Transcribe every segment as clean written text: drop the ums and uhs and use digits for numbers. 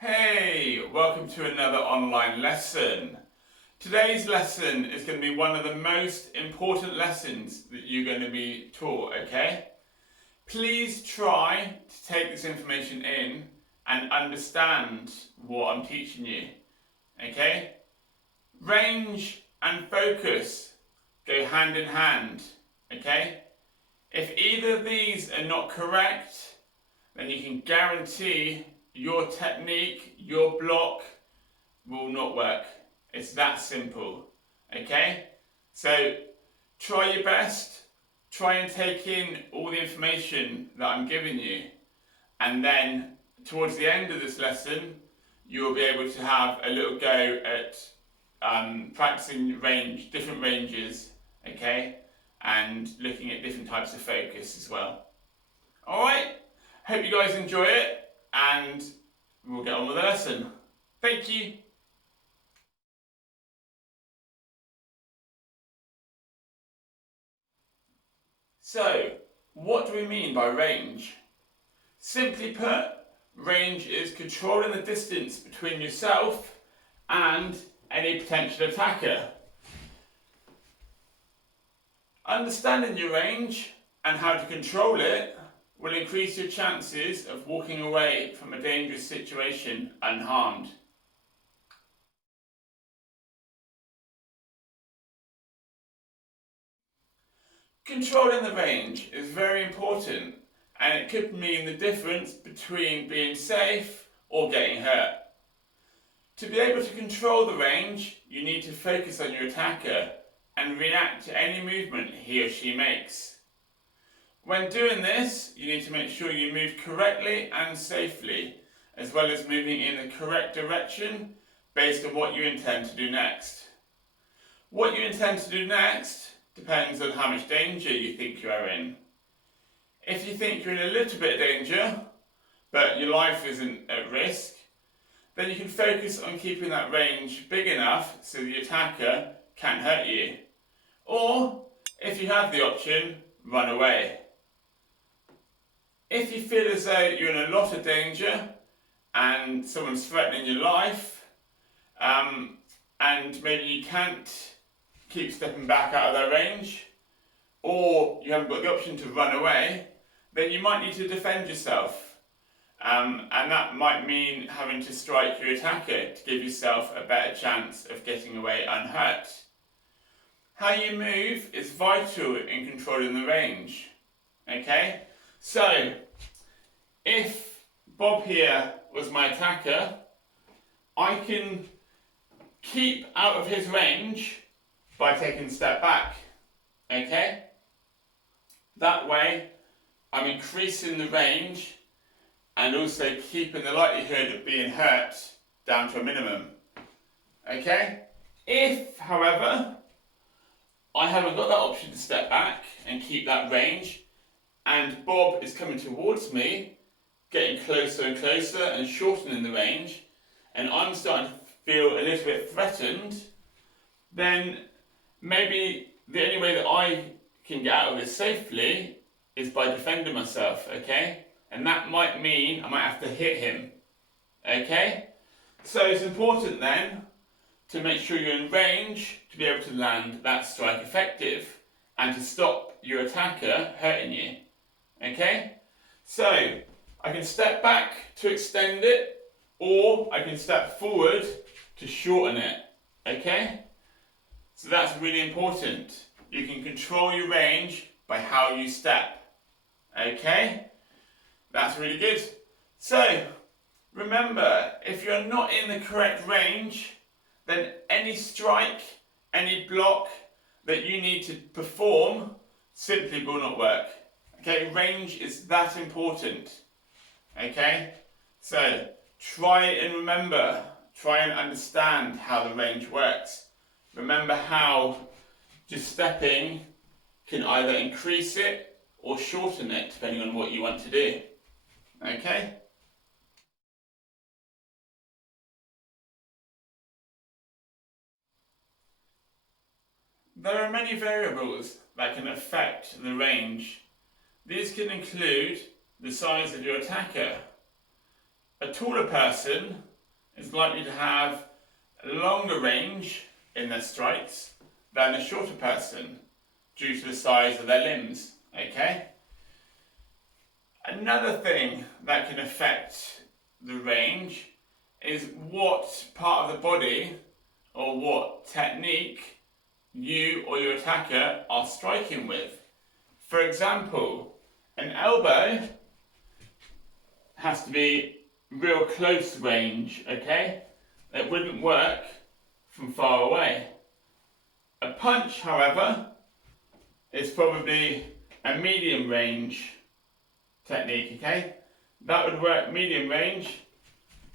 Hey, welcome to another online lesson. Today's lesson is going to be one of the most important lessons that you're going to be taught, okay? Please try to take this information in and understand what I'm teaching you, okay? Range and focus go hand in hand, okay? If either of these are not correct, then you can guarantee your technique, your block will not work. It's that simple, okay? So try your best, try and take in all the information that I'm giving you, and then towards the end of this lesson, you'll be able to have a little go at practicing different ranges, okay? And looking at different types of focus as well. Alright, hope you guys enjoy it, and we'll get on with the lesson. Thank you. So, what do we mean by range? Simply put, range is controlling the distance between yourself and any potential attacker. Understanding your range and how to control it will increase your chances of walking away from a dangerous situation unharmed. Controlling the range is very important, and it could mean the difference between being safe or getting hurt. To be able to control the range, you need to focus on your attacker and react to any movement he or she makes. When doing this, you need to make sure you move correctly and safely, as well as moving in the correct direction based on what you intend to do next. What you intend to do next depends on how much danger you think you are in. If you think you're in a little bit of danger, but your life isn't at risk, then you can focus on keeping that range big enough so the attacker can't hurt you. Or, if you have the option, run away. If you feel as though you're in a lot of danger and someone's threatening your life, and maybe you can't keep stepping back out of their range, or you haven't got the option to run away, then you might need to defend yourself. And that might mean having to strike your attacker to give yourself a better chance of getting away unhurt. How you move is vital in controlling the range. Okay? So, if Bob here was my attacker, I can keep out of his range by taking a step back. Okay? That way, I'm increasing the range and also keeping the likelihood of being hurt down to a minimum. Okay? If, however, I haven't got that option to step back and keep that range, and Bob is coming towards me, getting closer and closer and shortening the range, and I'm starting to feel a little bit threatened, then maybe the only way that I can get out of this safely is by defending myself, okay? And that might mean I might have to hit him, okay? So it's important then to make sure you're in range to be able to land that strike effective and to stop your attacker hurting you, okay? So I can step back to extend it, or I can step forward to shorten it, okay? So that's really important. You can control your range by how you step, okay? That's really good. So, remember, if you're not in the correct range, then any strike, any block that you need to perform simply will not work. Okay, range is that important. Okay, so try and remember, try and understand how the range works. Remember how just stepping can either increase it or shorten it depending on what you want to do. Okay? There are many variables that can affect the range. These can include the size of your attacker. A taller person is likely to have a longer range in their strikes than a shorter person due to the size of their limbs, okay? Another thing that can affect the range is what part of the body or what technique you or your attacker are striking with. For example, an elbow has to be real close range, okay? It wouldn't work from far away. A punch, however, is probably a medium range technique, okay? That would work medium range,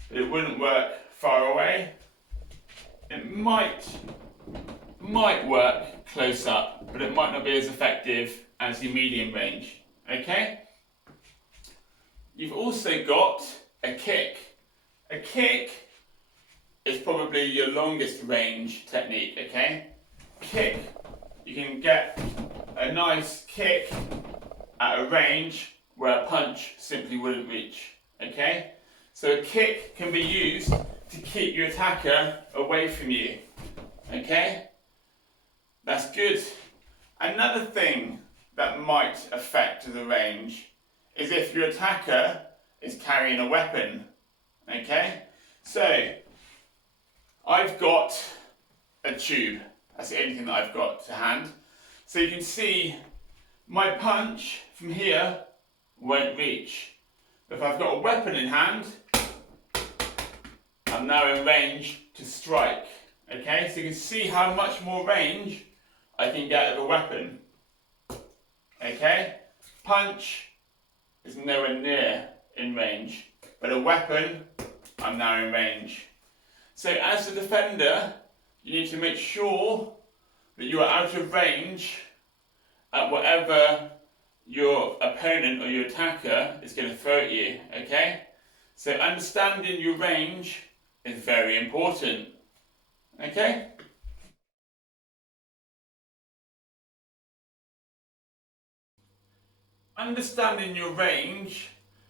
but it wouldn't work far away. It might work close up, but it might not be as effective as your medium range, okay? You've also got a kick. A kick is probably your longest range technique, okay? Kick, you can get a nice kick at a range where a punch simply wouldn't reach, okay? So a kick can be used to keep your attacker away from you, okay? That's good. Another thing that might affect the range is if your attacker is carrying a weapon, okay? So, I've got a tube. That's the only thing that I've got to hand. So you can see my punch from here won't reach. But if I've got a weapon in hand, I'm now in range to strike, okay? So you can see how much more range I can get of a weapon, okay? Punch is nowhere near in range, but a weapon, I'm now in range. So as a defender, you need to make sure that you are out of range at whatever your opponent or your attacker is going to throw at you, okay? So understanding your range is very important, okay? Understanding your range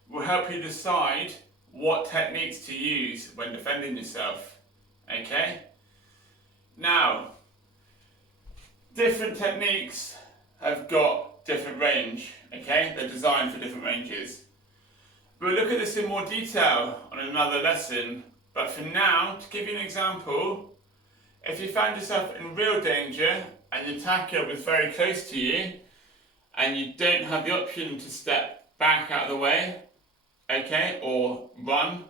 will help you decide what techniques to use when defending yourself, okay? Now, different techniques have got different range, okay? They're designed for different ranges. We'll look at this in more detail on another lesson, but for now, to give you an example, if you found yourself in real danger and the attacker was very close to you, and you don't have the option to step back out of the way, okay, or run,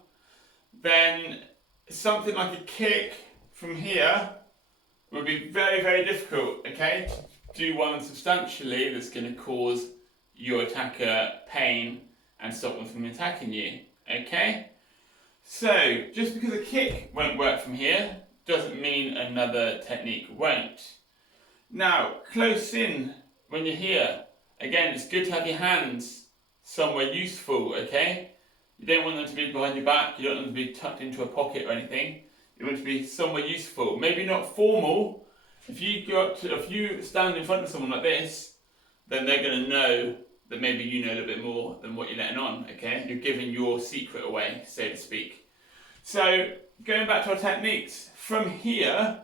then something like a kick from here would be very, very difficult, okay? To do one substantially that's going to cause your attacker pain and stop them from attacking you, okay? So, just because a kick won't work from here doesn't mean another technique won't. Now, close in when you're here, again, it's good to have your hands somewhere useful, okay? You don't want them to be behind your back, you don't want them to be tucked into a pocket or anything. You want it to be somewhere useful. Maybe not formal. If you stand in front of someone like this, then they're going to know that maybe you know a little bit more than what you're letting on, okay? You're giving your secret away, so to speak. So, going back to our techniques, from here,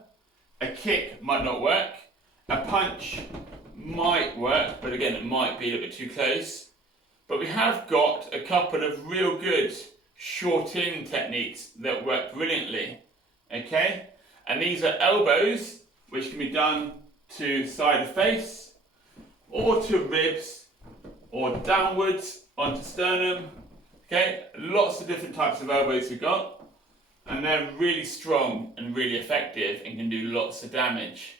a kick might not work, a punch might work, but again, it might be a little bit too close. But we have got a couple of real good short-in techniques that work brilliantly, okay? And these are elbows, which can be done to side of face, or to ribs, or downwards onto sternum, okay? Lots of different types of elbows we've got, and they're really strong and really effective and can do lots of damage.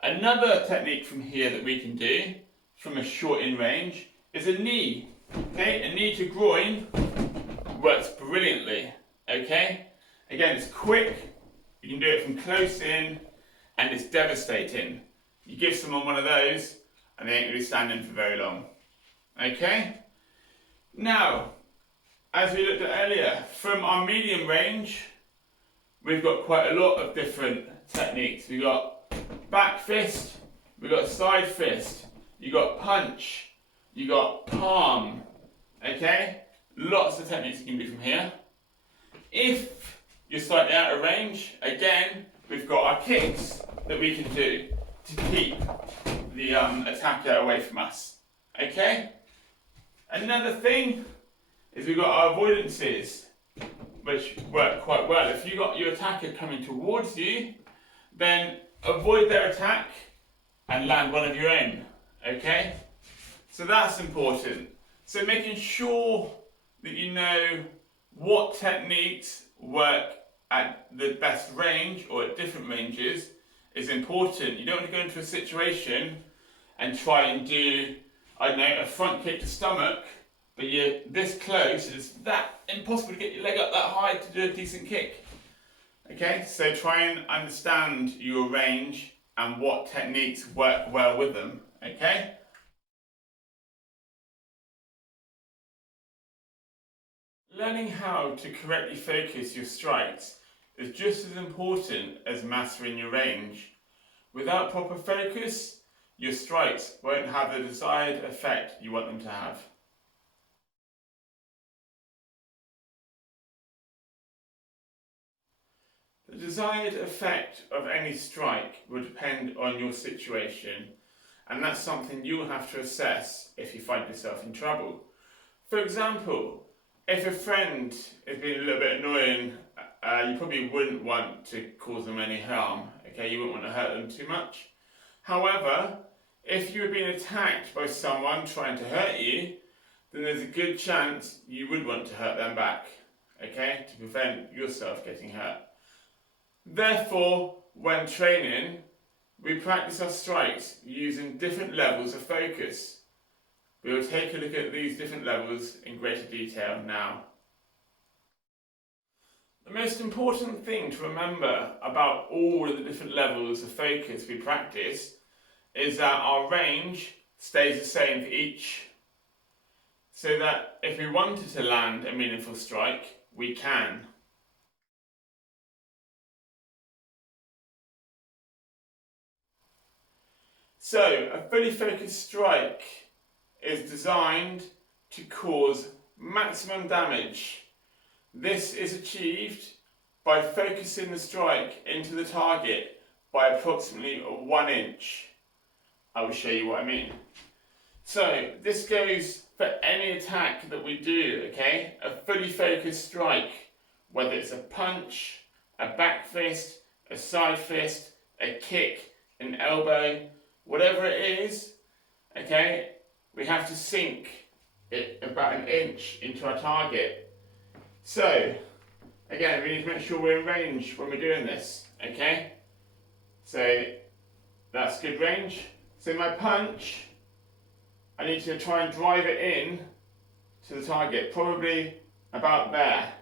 Another technique from here that we can do, from a short in range, is a knee. Okay, a knee to groin works brilliantly, okay? Again, it's quick, you can do it from close in, and it's devastating. You give someone one of those, and they ain't going to be standing for very long, okay? Now, as we looked at earlier, from our medium range, we've got quite a lot of different techniques. We've got back fist, we've got side fist, you got punch, you got palm, okay? Lots of techniques you can do from here. If you're slightly out of range, again, we've got our kicks that we can do to keep the attacker away from us. Okay? Another thing is we've got our avoidances, which work quite well. If you've got your attacker coming towards you, then avoid their attack and land one of your own. Okay? So that's important. So making sure that you know what techniques work at the best range or at different ranges is important. You don't want to go into a situation and try and do, I don't know, a front kick to stomach, but you're this close, it's that impossible to get your leg up that high to do a decent kick. Okay, so try and understand your range and what techniques work well with them. Okay? Learning how to correctly focus your strikes is just as important as mastering your range. Without proper focus, your strikes won't have the desired effect you want them to have. The desired effect of any strike will depend on your situation, and that's something you'll have to assess if you find yourself in trouble. For example, if a friend is being a little bit annoying, you probably wouldn't want to cause them any harm, okay? You wouldn't want to hurt them too much. However, if you're being attacked by someone trying to hurt you, then there's a good chance you would want to hurt them back, okay? To prevent yourself getting hurt. Therefore, when training, we practice our strikes using different levels of focus. We will take a look at these different levels in greater detail now. The most important thing to remember about all of the different levels of focus we practice is that our range stays the same for each. So that if we wanted to land a meaningful strike, we can. So, a fully focused strike is designed to cause maximum damage. This is achieved by focusing the strike into the target by approximately 1 inch. I will show you what I mean. So, this goes for any attack that we do, okay? A fully focused strike, whether it's a punch, a back fist, a side fist, a kick, an elbow, whatever it is, okay, we have to sink it about 1 inch into our target. So, again, we need to make sure we're in range when we're doing this, okay? So, that's good range. So my punch, I need to try and drive it in to the target, probably about there,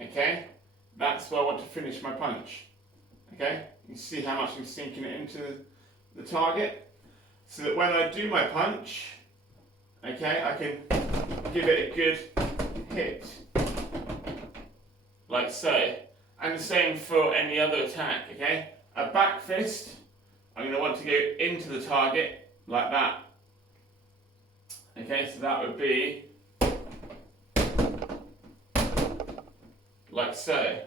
okay? That's where I want to finish my punch, okay? You can see how much I'm sinking it into the target, so that when I do my punch, okay, I can give it a good hit, like so. And the same for any other attack, okay? A back fist, I'm going to want to go into the target, like that. Okay, so that would be like so.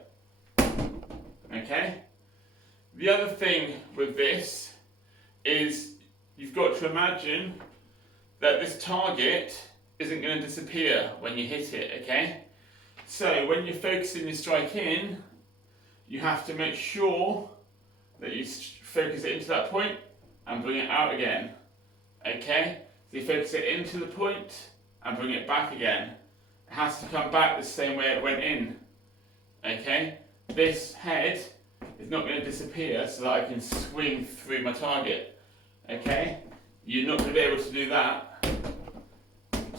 Okay? The other thing with this is you've got to imagine that this target isn't going to disappear when you hit it, okay? So when you're focusing your strike in, you have to make sure that you focus it into that point and bring it out again, okay? So you focus it into the point and bring it back again. It has to come back the same way it went in, okay? This head is not going to disappear so that I can swing through my target, okay? You're not going to be able to do that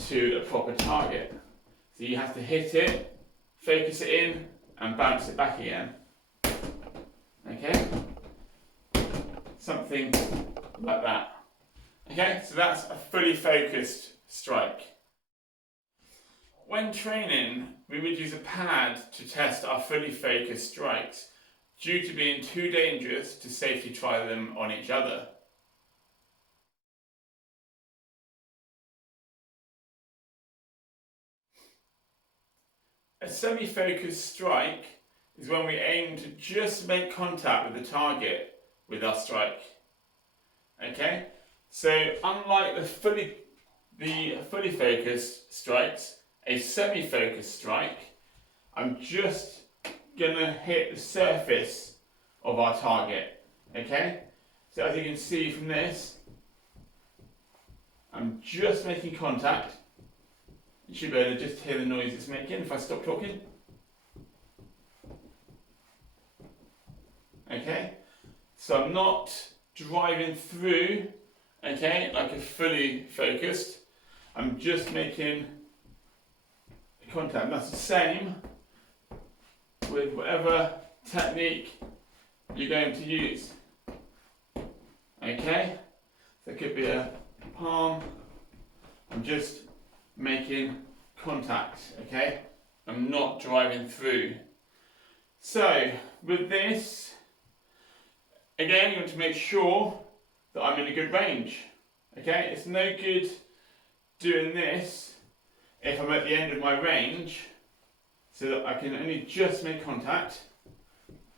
to a proper target. So you have to hit it, focus it in, and bounce it back again. Okay? Something like that. Okay, so that's a fully focused strike. When training, we would use a pad to test our fully focused strikes due to being too dangerous to safely try them on each other. A semi-focused strike is when we aim to just make contact with the target with our strike. Okay? So unlike the fully focused strikes, a semi-focused strike, I'm just gonna hit the surface of our target. Okay? So as you can see from this, I'm just making contact. You should be able to just hear the noise it's making if I stop talking. Okay? So I'm not driving through, okay, like a fully focused. I'm just making contact. And that's the same with whatever technique you're going to use. Okay? So it could be a palm. I'm just making contact, okay? I'm not driving through. So, with this, again, you want to make sure that I'm in a good range, okay? It's no good doing this if I'm at the end of my range, so that I can only just make contact.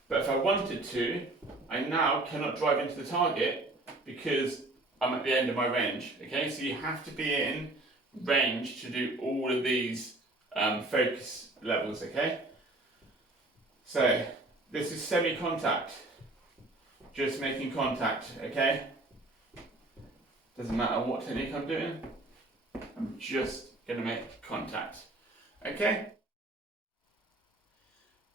But if I wanted to, I now cannot drive into the target because I'm at the end of my range, okay? So you have to be in range to do all of these focus levels, okay? So this is semi-contact, just making contact, okay? Doesn't matter what technique I'm doing, I'm just going to make contact, okay?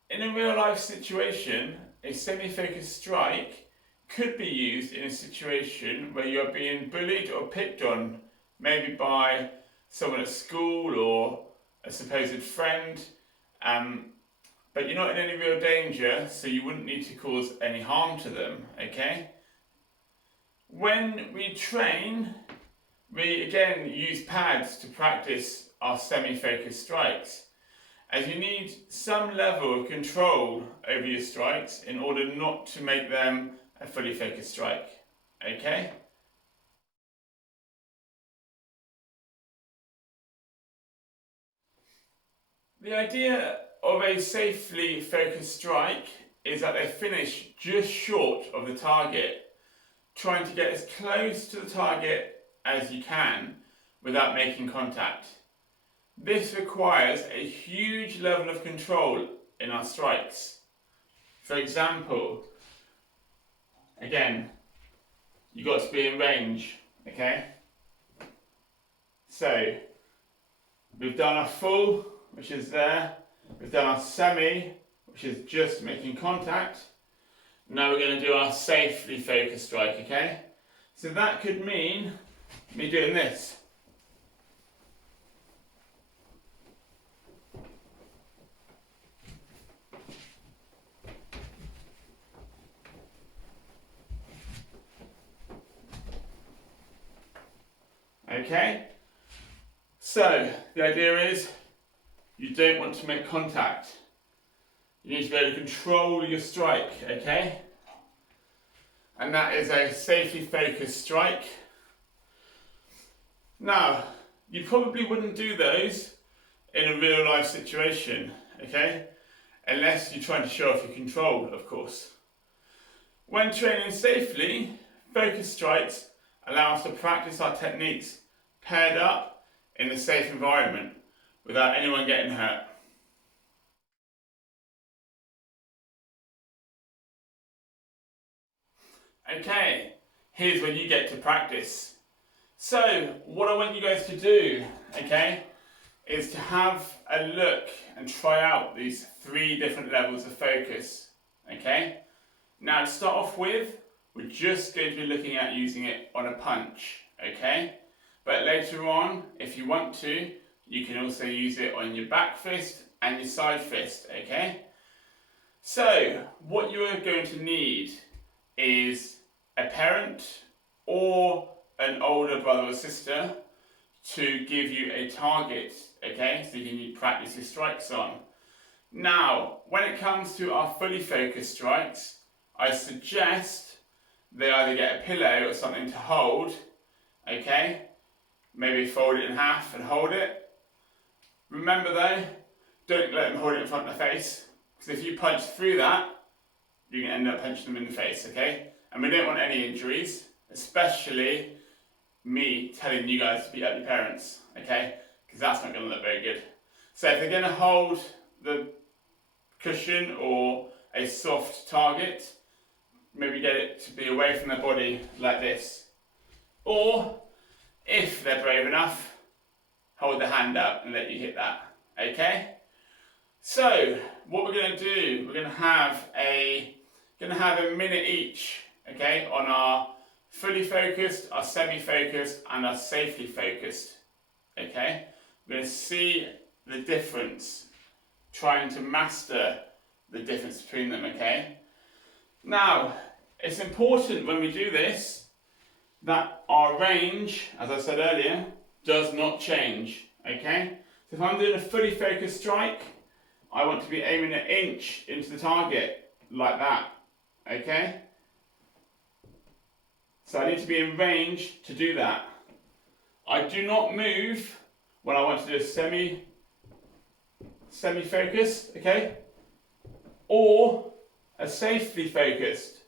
In a real life situation, a semi-focused strike could be used in a situation where you're being bullied or picked on, maybe by someone at school or a supposed friend, but you're not in any real danger, so you wouldn't need to cause any harm to them, okay? When we train, we again use pads to practice our semi-focused strikes, as you need some level of control over your strikes in order not to make them a fully focused strike, okay? The idea of a safely focused strike is that they finish just short of the target, trying to get as close to the target as you can without making contact. This requires a huge level of control in our strikes. For example, again, you've got to be in range, okay? So, we've done our full, which is there. We've done our semi, which is just making contact. Now we're going to do our safely focused strike, okay? So that could mean me doing this. Okay? So, the idea is you don't want to make contact. You need to be able to control your strike, okay? And that is a safely focused strike. Now, you probably wouldn't do those in a real life situation, okay? Unless you're trying to show off your control, of course. When training safely, focused strikes allow us to practice our techniques paired up in a safe environment without anyone getting hurt. Okay, here's when you get to practice. So, what I want you guys to do, okay, is to have a look and try out these 3 different levels of focus, okay? Now, to start off with, we're just going to be looking at using it on a punch, okay? But later on, if you want to, you can also use it on your back fist and your side fist, okay? So, what you are going to need is a parent or an older brother or sister to give you a target, okay, so you can practice your strikes on. Now, when it comes to our fully focused strikes, I suggest they either get a pillow or something to hold, okay, maybe fold it in half and hold it. Remember though, don't let them hold it in front of the face, Because if you punch through that, you can end up punching them in the face, okay? And we don't want any injuries, especially me telling you guys to beat up your parents, okay? Because that's not going to look very good. So if you're going to hold the cushion or a soft target, maybe get it to be away from their body like this. Or, if they're brave enough, hold the hand up and let you hit that, okay? So, what we're going to do, we're going to have a minute each, okay, on our fully focused, our semi-focused, and our safely focused, okay? We're going to see the difference, trying to master the difference between them, okay? Now, it's important when we do this that our range, as I said earlier, does not change, okay? So if I'm doing a fully focused strike, I want to be aiming an inch into the target, like that, okay? So I need to be in range to do that. I do not move when I want to do a semi-focus, okay? Or a safely focused.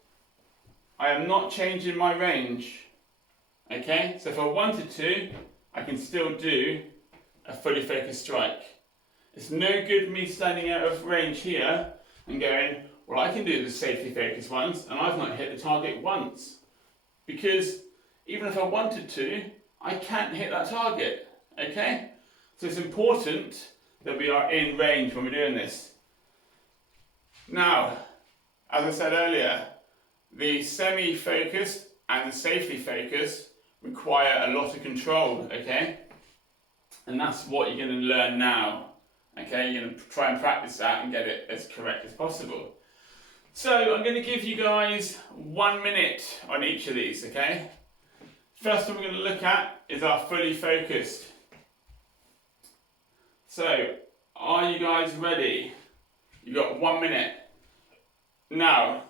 I am not changing my range, okay? So if I wanted to, I can still do a fully focused strike. It's no good me standing out of range here and going, well, I can do the safely focused ones and I've not hit the target once. Because even if I wanted to, I can't hit that target, okay? So it's important that we are in range when we're doing this. Now, as I said earlier, the semi-focused and the safely focused require a lot of control, okay? And that's what you're going to learn now, okay? You're going to try and practice that and get it as correct as possible. So I'm going to give you guys 1 minute on each of these, okay? First one we're going to look at is our fully focused. So, are you guys ready? You've got 1 minute. Now,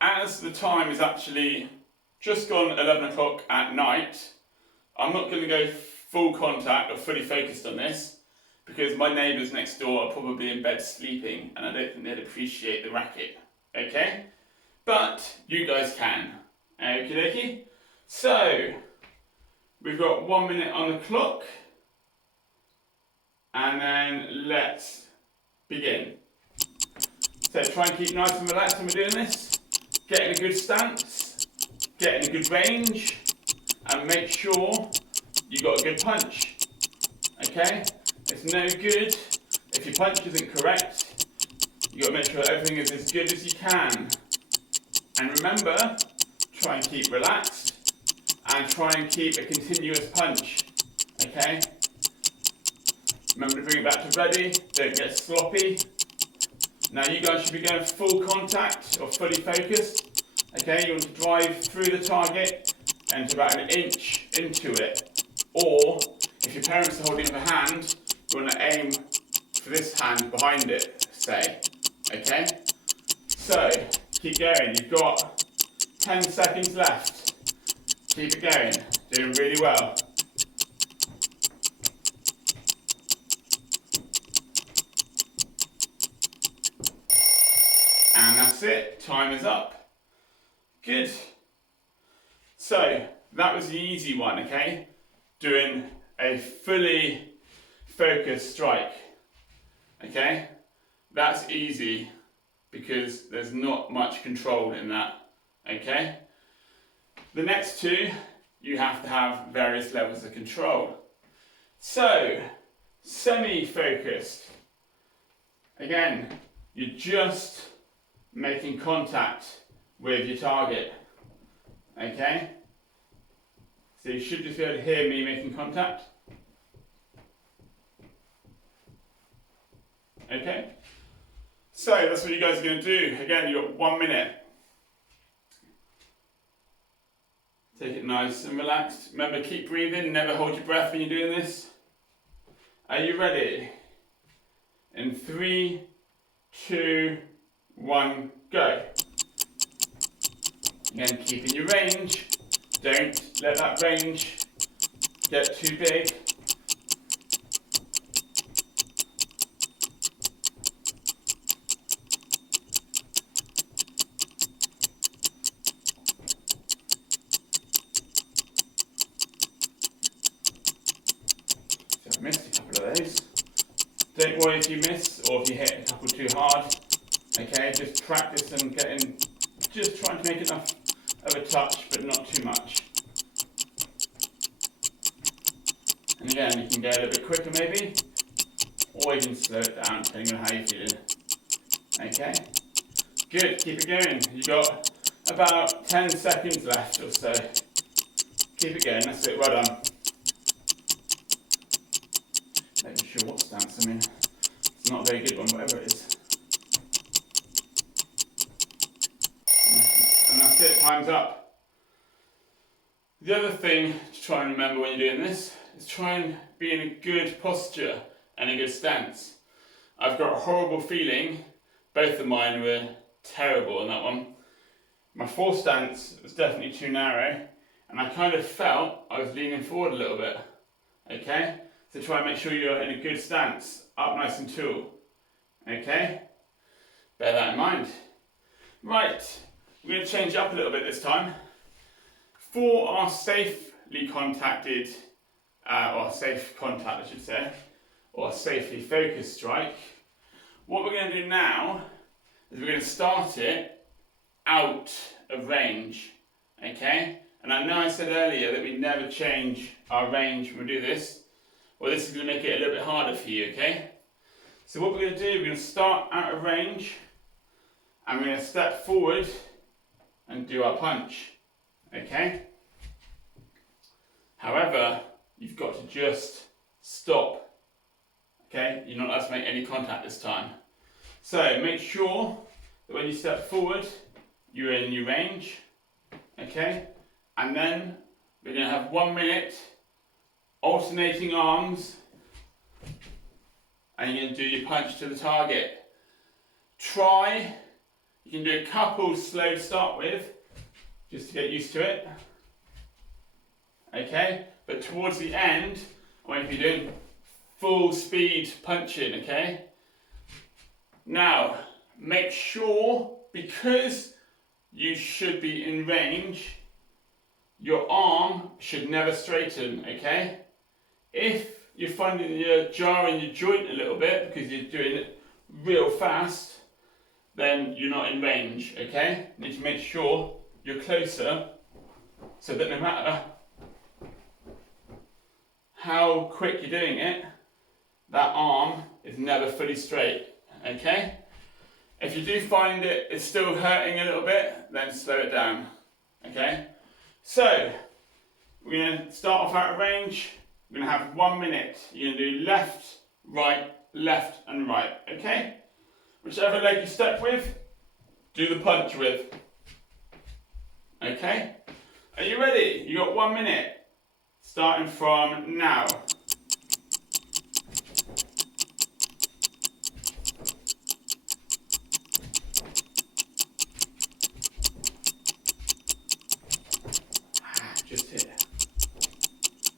as the time is actually just gone 11 o'clock at night, I'm not going to go full contact or fully focused on this because my neighbours next door are probably in bed sleeping and I don't think they'd appreciate the racket, okay? But you guys can, okie dokie? So, we've got 1 minute on the clock and then let's begin. So try and keep nice and relaxed when we're doing this. Get in a good stance, get in a good range, and make sure you got a good punch. Okay? It's no good if your punch isn't correct. You got to make sure everything is as good as you can. And remember, try and keep relaxed and try and keep a continuous punch. Okay? Remember to bring it back to ready. Don't get sloppy. Now you guys should be going full contact or fully focused. Okay, you want to drive through the target and to about 1 inch into it. Or, if your parents are holding up a hand, you want to aim for this hand behind it, say. Okay? So, keep going. You've got 10 seconds left. Keep it going. Doing really well. And that's it, time is up. Good. So, that was the easy one, okay? Doing a fully focused strike, okay? That's easy because there's not much control in that, okay? The next two, you have to have various levels of control. So, semi-focused. Again, you're just making contact with your target, okay? So you should just be able to hear me making contact. Okay? So that's what you guys are going to do. Again, you've got 1 minute. Take it nice and relaxed. Remember, keep breathing, never hold your breath when you're doing this. Are you ready? In 3, 2, 1, go. Again, keep in your range. Don't let that range get too big. couple of those. Don't worry if you miss or if you hit a couple too hard. Okay, just practice and just trying to make enough of a touch, but not too much. And again, you can go a little bit quicker maybe, or you can slow it down depending on how you're feeling. Okay, good, keep it going. You've got about 10 seconds left or so. Keep it going, that's it, well done. Making sure what stance I'm in. It's not a very good one, whatever it is. And that's it, time's up. The other thing to try and remember when you're doing this is try and be in a good posture and a good stance. I've got a horrible feeling, both of mine were terrible on that one. My fourth stance was definitely too narrow, and I kind of felt I was leaning forward a little bit. Okay? So try and make sure you're in a good stance, up nice and tall. Okay? Bear that in mind. Right, we're going to change up a little bit this time. For our safely contacted, or safe contact I should say, or safely focused strike, what we're going to do now is we're going to start it out of range. Okay? And I know I said earlier that we never change our range when we do this. Well, this is going to make it a little bit harder for you, okay? So what we're going to do, we're going to start out of range, and we're going to step forward and do our punch, okay? However, you've got to just stop, okay? You're not allowed to make any contact this time. So make sure that when you step forward, you're in your range, okay? And then we're going to have 1 minute alternating arms, and you're going to do your punch to the target. You can do a couple slow to start with, just to get used to it. Okay, but towards the end, I want you to be doing full speed punching, okay? Now, make sure, because you should be in range, your arm should never straighten, okay? If you're finding you're jarring your joint a little bit because you're doing it real fast, then you're not in range, okay? You need to make sure you're closer so that no matter how quick you're doing it, that arm is never fully straight, okay? If you do find it is still hurting a little bit, then slow it down, okay? So, we're going to start off out of range. We're going to have 1 minute. You're going to do left, and right, okay? Whichever leg you step with, do the punch with. Okay? Are you ready? You got 1 minute. Starting from now. Just here.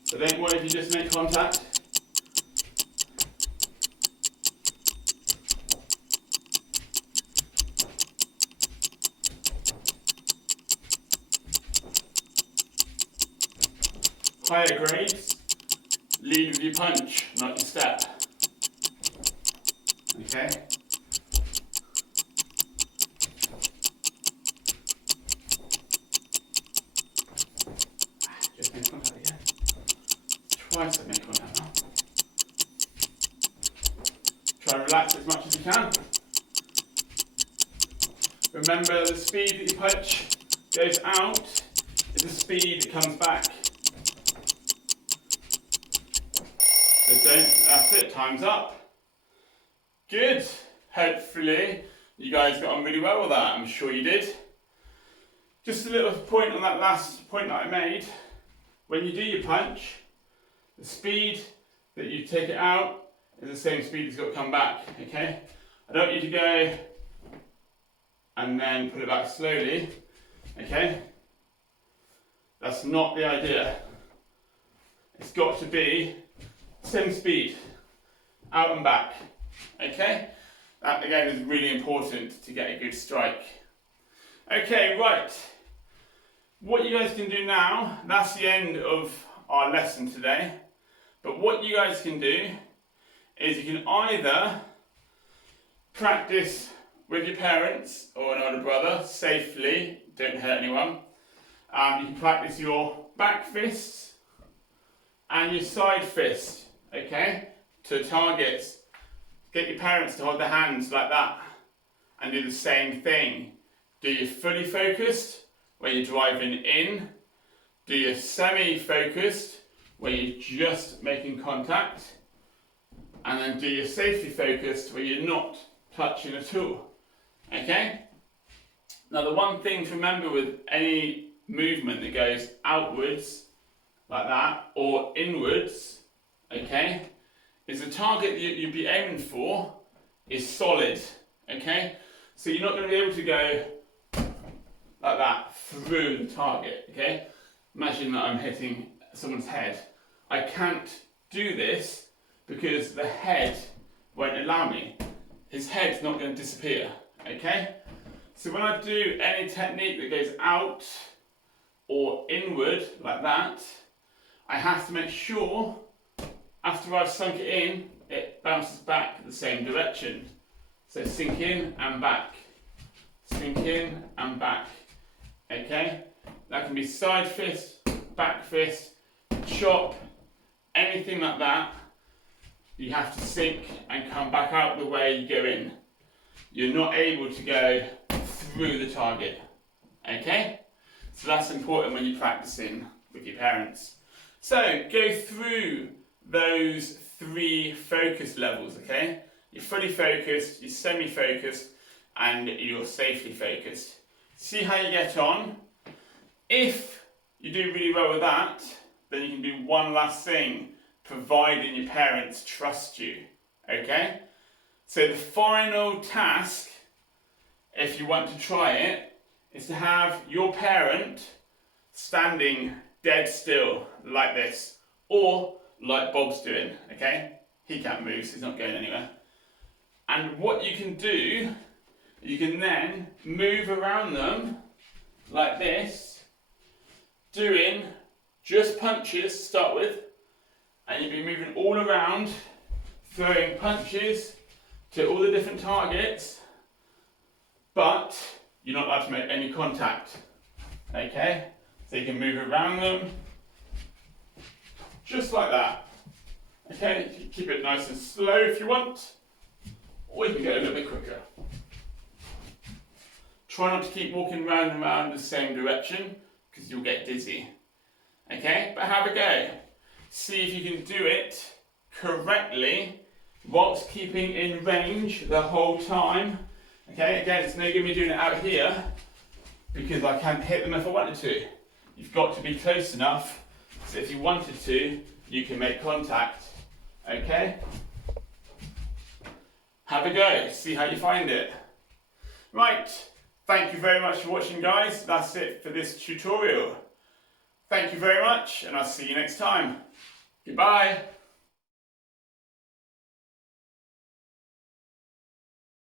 So don't worry if you just make contact. Higher grades, lead with your punch, not your step. Okay? Just make contact again. Twice I've made contact now. Try and relax as much as you can. Remember, the speed that your punch goes out is the speed that comes back. So that's it, time's up. Good. Hopefully you guys got on really well with that, I'm sure you did. Just a little point on that last point that I made. When you do your punch, the speed that you take it out is the same speed it's got to come back, okay? I don't want you to go and then put it back slowly, okay? That's not the idea. It's got to be same speed, out and back, okay? That again is really important to get a good strike. Okay, right. What you guys can do now, that's the end of our lesson today. But what you guys can do is you can either practice with your parents or an older brother safely, don't hurt anyone. You can practice your back fists and your side fist, okay, to targets. Get your parents to hold their hands like that and do the same thing. Do your fully focused, where you're driving in. Do your semi-focused, where you're just making contact. And then do your safety focused, where you're not touching at all. Okay? Now the one thing to remember with any movement that goes outwards, like that, or inwards, okay, is the target that you'd be aiming for is solid, okay? So you're not going to be able to go like that through the target, okay? Imagine that I'm hitting someone's head. I can't do this because the head won't allow me. His head's not going to disappear, okay? So when I do any technique that goes out or inward like that, I have to make sure after I've sunk it in, it bounces back the same direction. So sink in and back, sink in and back, okay? That can be side fist, back fist, chop, anything like that. You have to sink and come back out the way you go in. You're not able to go through the target, okay? So that's important when you're practicing with your parents. So go through those 3 focus levels, okay? You're fully focused, you're semi-focused, and you're safely focused. See how you get on. If you do really well with that, then you can do one last thing, providing your parents trust you, okay? So the final task, if you want to try it, is to have your parent standing dead still, like this, or like Bob's doing, okay? He can't move, so he's not going anywhere. And what you can do, you can then move around them like this, doing just punches to start with, and you'll be moving all around, throwing punches to all the different targets, but you're not allowed to make any contact, okay? So you can move around them, just like that, okay? You can keep it nice and slow if you want, or you can go a little bit quicker. Try not to keep walking round and round the same direction, because you'll get dizzy, okay? But have a go. See if you can do it correctly whilst keeping in range the whole time. Okay, again, it's no good me doing it out here because I can't hit them if I wanted to. You've got to be close enough so if you wanted to, you can make contact. Okay? Have a go, see how you find it. Right, thank you very much for watching, guys. That's it for this tutorial. Thank you very much, and I'll see you next time. Goodbye.